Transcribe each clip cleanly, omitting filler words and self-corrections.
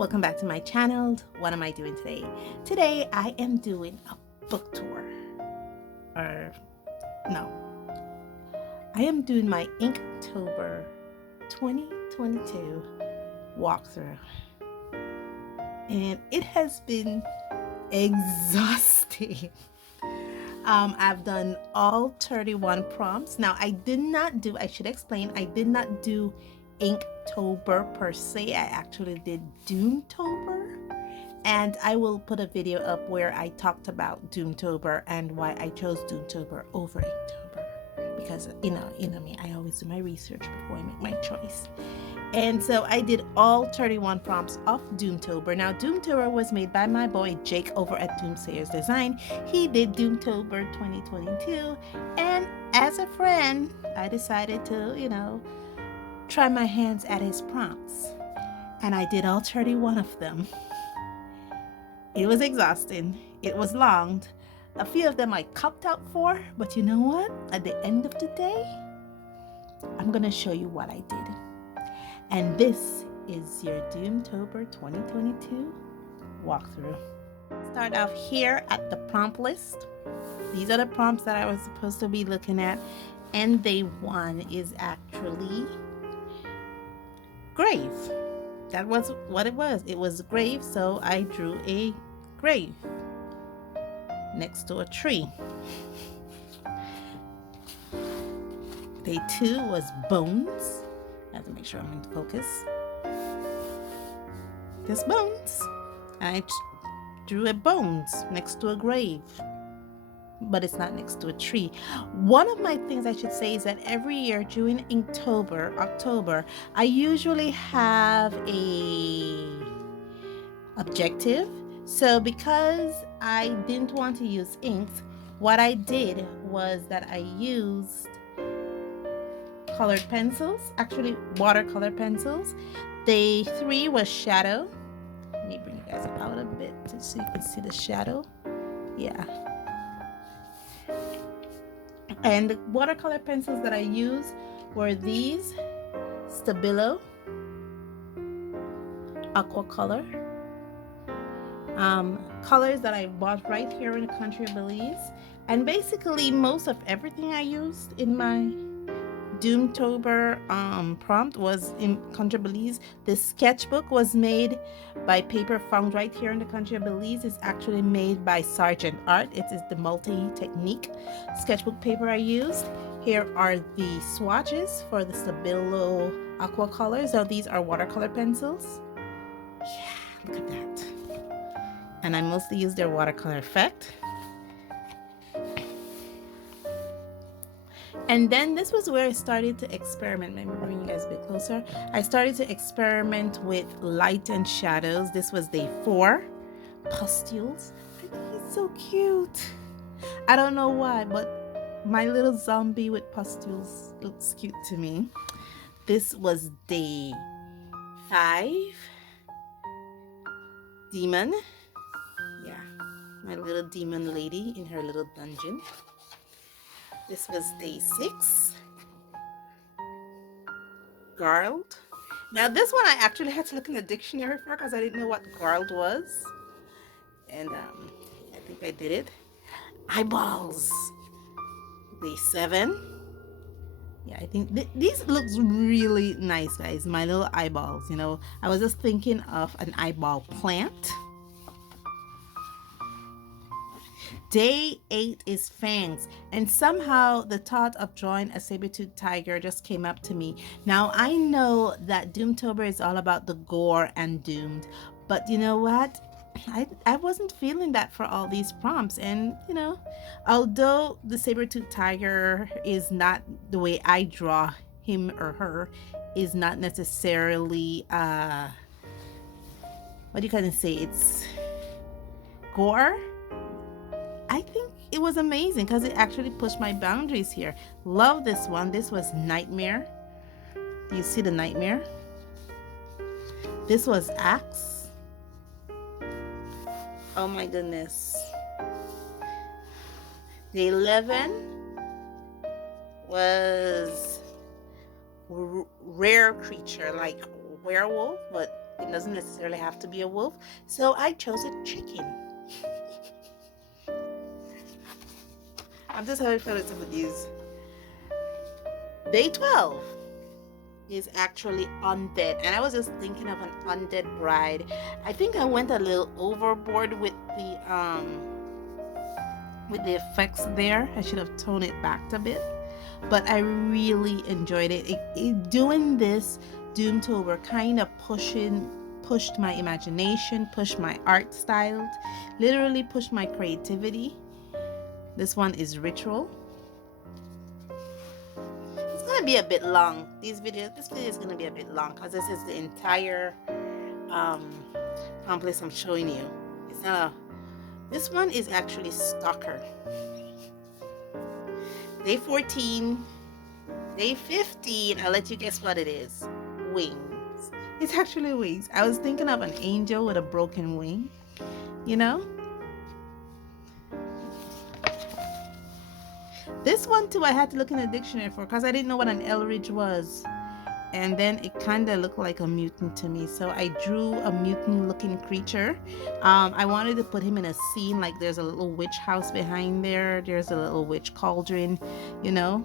Welcome back to my channel. What am I doing today? Today I am doing a book tour. I am doing my Inktober 2022 walkthrough. And it has been exhausting. I've done all 31 prompts. Now I should explain, I did not do Inktober per se. I actually did Doomtober, and I will put a video up where I talked about Doomtober and why I chose Doomtober over Inktober, because you know me, I always do my research before I make my choice. And so I did all 31 prompts of Doomtober. Now Doomtober was made by my boy Jake over at Doomsayer's Design. He did Doomtober 2022, and as a friend I decided to try my hands at his prompts, and I did all 31 of them. It was exhausting, it was long. A few of them I copped out for, but you know what? At the end of the day, I'm gonna show you what I did. And this is your Doomtober 2022 walkthrough. Start off here at the prompt list. These are the prompts that I was supposed to be looking at, and day one is actually grave. That was what it was. It was grave, so I drew a grave next to a tree. Day two was bones. I have to make sure I'm in focus. There's bones. I drew a bones next to a grave, but it's not next to a tree. One of my things I should say is that every year during October, I usually have a objective. So because I didn't want to use inks, what I did was that I used colored pencils, actually watercolor pencils. Day three was shadow. Let me bring you guys out a bit so you can see the shadow. Yeah. And the watercolor pencils that I used were these Stabilo aqua color colors that I bought right here in the country of Belize. And basically most of everything I used in my Doomtober prompt was in country of Belize. This sketchbook was made by paper found right here in the country of Belize. It's actually made by Sergeant Art. It is the multi-technique sketchbook paper I used. Here are the swatches for the Stabilo aqua colors. Now these are watercolor pencils. Yeah, look at that. And I mostly use their watercolor effect. And then this was where I started to experiment. Let me bring you guys a bit closer. I started to experiment with light and shadows. This was day 4. Pustules. I think he's so cute. I don't know why, but my little zombie with pustules looks cute to me. This was day 5. Demon. Yeah, my little demon lady in her little dungeon. This was day 6. Garled. Now this one I actually had to look in the dictionary for because I didn't know what garled was. And I think I did it. Eyeballs. Day 7. Yeah, I think these looks really nice, guys. My little eyeballs, I was just thinking of an eyeball plant. Day 8 is fangs, and somehow the thought of drawing a saber-toothed tiger just came up to me. Now I know that Doomtober is all about the gore and doomed, but you know what? I wasn't feeling that for all these prompts, and although the saber-toothed tiger is not the way I draw him or her, is not necessarily what do you kind of say, it's gore. I think it was amazing because it actually pushed my boundaries here. Love this one. This was Nightmare. Do you see the nightmare? This was Axe. Oh my goodness. Day 11 was rare creature, like werewolf, but It doesn't necessarily have to be a wolf. So I chose a chicken. I'm just having fun with some of these. Day 12 is actually Undead, and I was just thinking of an Undead bride. I think I went a little overboard with the effects there. I should have toned it back a bit, but I really enjoyed it. Doing this Doomtober kind of pushed my imagination, pushed my art style, literally pushed my creativity. This one is Ritual. It's gonna be a bit long. This video is gonna be a bit long because this is the entire complex I'm showing you. It's not a. This one is actually Stalker. Day 14. Day 15. I'll let you guess what it is. Wings. It's actually wings. I was thinking of an angel with a broken wing. You know? This one too I had to look in the dictionary for because I didn't know what an Elridge was. And then it kind of looked like a mutant to me, so I drew a mutant looking creature. I wanted to put him in a scene, like there's a little witch house behind there's a little witch cauldron, you know,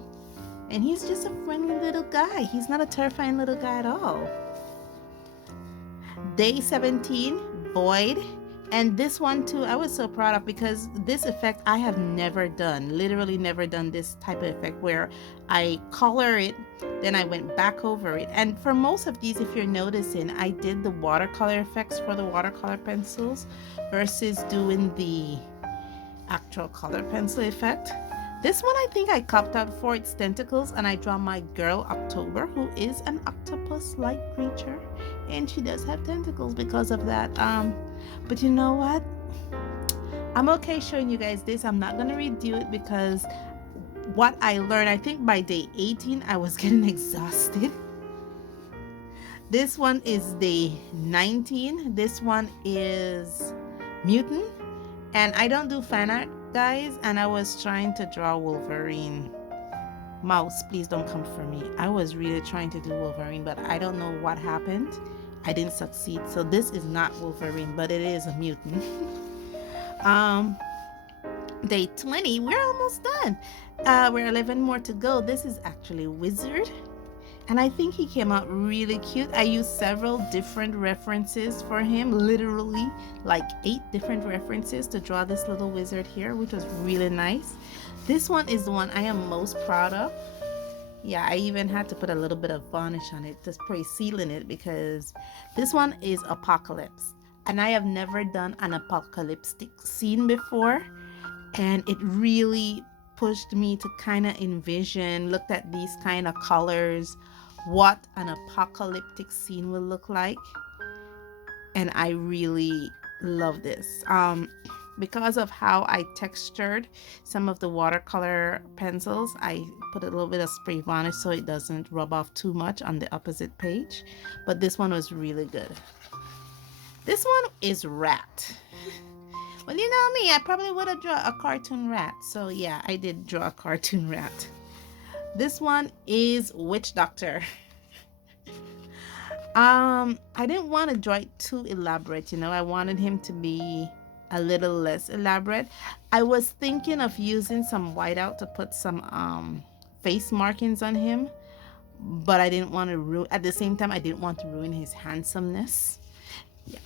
and he's just a friendly little guy. He's not a terrifying little guy at all. Day 17, Void. And this one too I was so proud of because this effect I have never done, literally never done this type of effect where I color it, then I went back over it. And for most of these, if you're noticing, I did the watercolor effects for the watercolor pencils versus doing the actual color pencil effect. This one I think I copped out for its tentacles, and I draw my girl October, who is an octopus-like creature, and she does have tentacles because of that. But you know what? I'm okay showing you guys this. I'm not gonna redo it because what I learned, I think by day 18 I was getting exhausted. This one is day 19. This one is Mutant, and I don't do fan art, guys, and I was trying to draw Wolverine. Mouse, please don't come for me. I was really trying to do Wolverine, but I don't know what happened. I didn't succeed. So this is not Wolverine, but it is a mutant. Day 20, we're almost done. We're 11 more to go. This is actually Wizard, and I think he came out really cute. I used several different references for him, literally like 8 different references to draw this little wizard here, which was really nice. This one is the one I am most proud of. Yeah, I even had to put a little bit of varnish on it to spray sealing it because this one is Apocalypse, and I have never done an apocalyptic scene before, and it really pushed me to kind of envision, looked at these kind of colors, what an apocalyptic scene will look like, and I really love this. Because of how I textured some of the watercolor pencils, I put a little bit of spray varnish so it doesn't rub off too much on the opposite page. But this one was really good. This one is Rat. Well, you know me, I probably would have drawn a cartoon rat. So yeah, I did draw a cartoon rat. This one is Witch Doctor. I didn't want to draw it too elaborate, you know. I wanted him to be a little less elaborate. I was thinking of using some whiteout to put some face markings on him, but I didn't want to ruin, at the same time I didn't want to ruin his handsomeness. Yeah.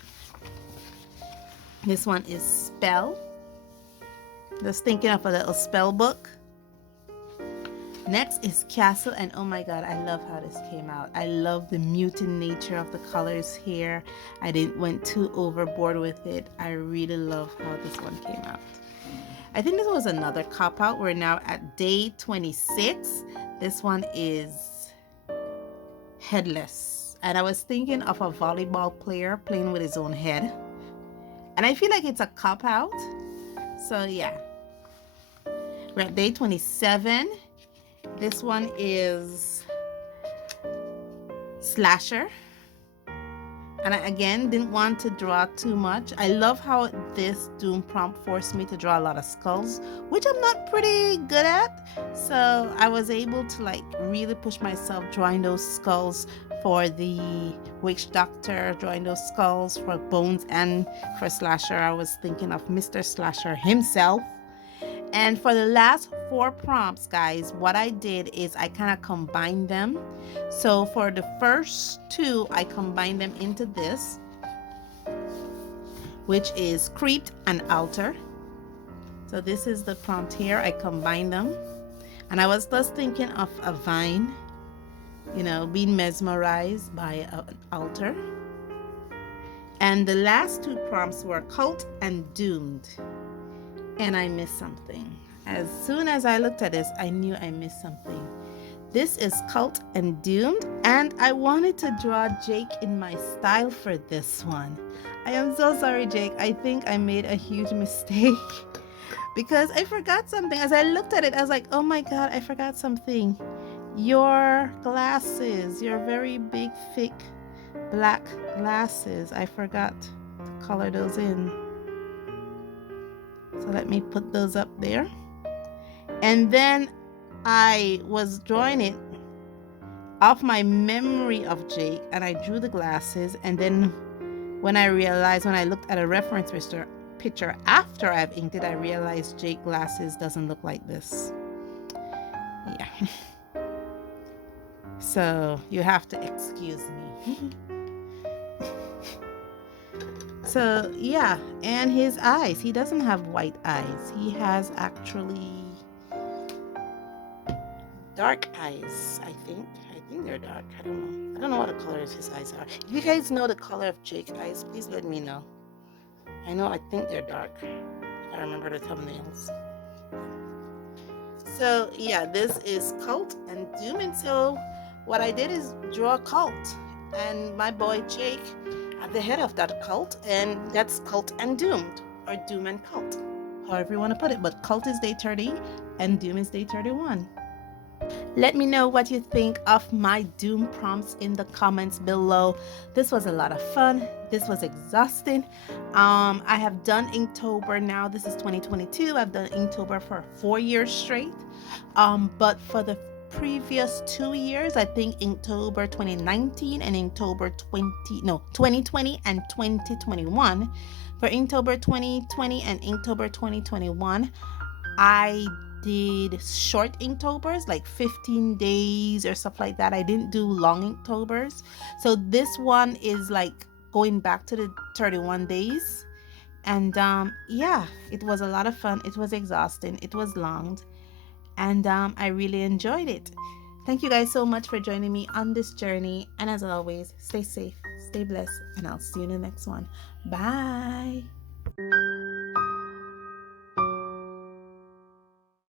This one is Spell. Just thinking of a little spell book. Next is Castle, and oh my god, I love how this came out. I love the mutant nature of the colors here. I didn't went too overboard with it. I really love how this one came out. I think this was another cop out. We're now at day 26. This one is Headless, and I was thinking of a volleyball player playing with his own head, and I feel like it's a cop out. So yeah, we're at day 27. This one is Slasher, and I again didn't want to draw too much. I love how this Doom prompt forced me to draw a lot of skulls, which I'm not pretty good at, so I was able to like really push myself drawing those skulls for the witch doctor, drawing those skulls for Bones, and for Slasher I was thinking of Mr. Slasher himself. And for the last 4 prompts, guys, what I did is I kind of combined them. So for the first 2, I combined them into this, which is Creeped and Altar. So this is the prompt here. I combined them. And I was just thinking of a vine, you know, being mesmerized by an altar. And the last 2 prompts were Cult and Doomed. And I missed something. As soon as I looked at this, I knew I missed something. This is Cult and Doomed, and I wanted to draw Jake in my style for this one. I am so sorry, Jake. I think I made a huge mistake because I forgot something. As I looked at it, I was like, oh my God, I forgot something. Your glasses, your very big, thick, black glasses. I forgot to color those in. So let me put those up there. And then I was drawing it off my memory of Jake, and I drew the glasses. And then when I realized, when I looked at a reference picture after I've inked it, I realized Jake glasses doesn't look like this. Yeah. So you have to excuse me. So yeah, and his eyes, he doesn't have white eyes. He has actually dark eyes, I think they're dark. I don't know what the color of his eyes are. If you guys know the color of Jake's eyes, please let me know. I think they're dark. I remember the thumbnails. So yeah, this is Cult and Doom. And so what I did is draw a cult, and my boy Jake at the head of that cult, and that's Cult and Doomed, or Doom and Cult, however you want to put it. But Cult is day 30 and Doom is day 31. Let me know what you think of my Doom prompts in the comments below. This was a lot of fun. This was exhausting. I have done Inktober now. This is 2022. I've done Inktober for 4 years straight. But for the previous 2 years, I think Inktober 2019 and Inktober 2020 and 2021. For Inktober 2020 and Inktober 2021, I did short Inktobers, like 15 days or stuff like that. I didn't do long Inktobers. So this one is like going back to the 31 days. And yeah, it was a lot of fun. It was exhausting. It was long. And I really enjoyed it. Thank you guys so much for joining me on this journey. And as always, stay safe, stay blessed, and I'll see you in the next one. Bye.